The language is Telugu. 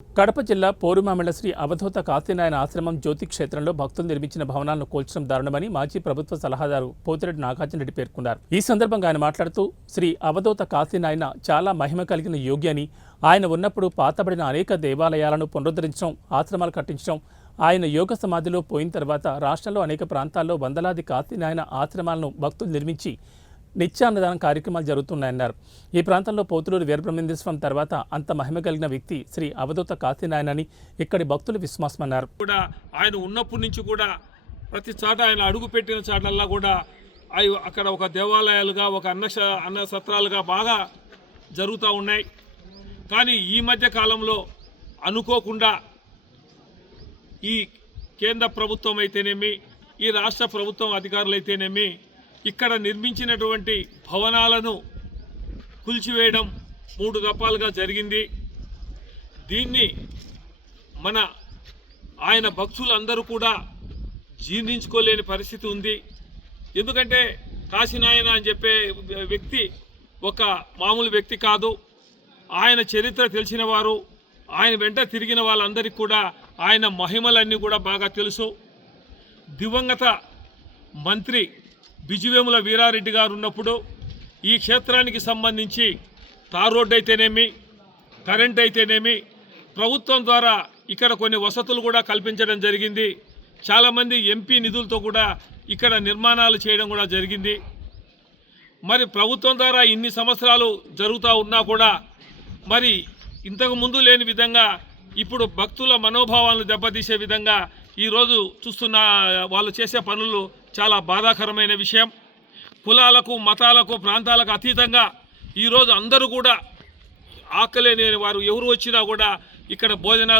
కడప జిల్లా పోరుమామిళ్ల శ్రీ అవధూత కాశీనాయన ఆశ్రమం జ్యోతి క్షేత్రంలో భక్తులు నిర్మించిన భవనాలను కూల్చడం దారుణమని మాజీ ప్రభుత్వ సలహాదారు పోతిరెడ్డి నాగార్జునరెడ్డి పేర్కొన్నారు. ఈ సందర్భంగా ఆయన మాట్లాడుతూ శ్రీ అవధూత కాశీనాయన చాలా మహిమ కలిగిన యోగి అని, ఆయన ఉన్నప్పుడు పాతబడిన అనేక దేవాలయాలను పునరుద్ధరించడం, ఆశ్రమాలు కట్టించడం, ఆయన యోగ సమాధిలో పోయిన తర్వాత రాష్ట్రంలో అనేక ప్రాంతాల్లో వందలాది కాశీనాయన ఆశ్రమాలను భక్తులు నిర్మించి నిత్యాన్నదానం కార్యక్రమాలు జరుగుతున్నాయన్నారు. ఈ ప్రాంతంలో పోతులూరు వీరబ్రహ్మేంద్రస్వామి తర్వాత అంత మహిమ కలిగిన వ్యక్తి శ్రీ అవధూత కాశీనాయనని ఇక్కడి భక్తులు విశ్వాసమన్నారు. కూడా ఆయన ఉన్నప్పటి నుంచి కూడా ప్రతి చాట ఆయన అడుగు పెట్టిన చాటల్లా కూడా అక్కడ ఒక దేవాలయాలుగా, ఒక అన్న సత్రాలుగా బాగా జరుగుతూ ఉన్నాయి. కానీ ఈ మధ్య కాలంలో అనుకోకుండా ఈ కేంద్ర ప్రభుత్వం అయితేనేమి, ఈ రాష్ట్ర ప్రభుత్వం అధికారులు అయితేనేమి ఇక్కడ నిర్మించినటువంటి భవనాలను కూల్చివేయడం 3 దఫాలుగా జరిగింది. దీన్ని ఆయన భక్తులందరూ కూడా జీర్ణించుకోలేని పరిస్థితి ఉంది. ఎందుకంటే కాశీనాయన అని చెప్పే వ్యక్తి ఒక మామూలు వ్యక్తి కాదు. ఆయన చరిత్ర తెలిసిన వారు, ఆయన వెంట తిరిగిన వాళ్ళందరికీ కూడా ఆయన మహిమలన్నీ కూడా బాగా తెలుసు. దివంగత మంత్రి బిజివేముల వీరారెడ్డి గారు ఉన్నప్పుడు ఈ క్షేత్రానికి సంబంధించి తార్ రోడ్డు అయితేనేమి, కరెంట్ అయితేనేమి ప్రభుత్వం ద్వారా ఇక్కడ కొన్ని వసతులు కూడా కల్పించడం జరిగింది. చాలామంది ఎంపీ నిధులతో కూడా ఇక్కడ నిర్మాణాలు చేయడం కూడా జరిగింది. మరి ప్రభుత్వం ద్వారా ఇన్ని సంవత్సరాలు జరుగుతూ ఉన్నా కూడా మరి ఇంతకు ముందు లేని విధంగా ఇప్పుడు భక్తుల మనోభావాలను దెబ్బతీసే విధంగా ఈరోజు చూస్తున్న వాళ్ళు చేసే పనులు చాలా బాధాకరమైన విషయం. కులాలకు, మతాలకు, ప్రాంతాలకు అతీతంగా ఈరోజు అందరూ కూడా ఆకలేని వారు ఎవరు వచ్చినా కూడా ఇక్కడ భోజనాలు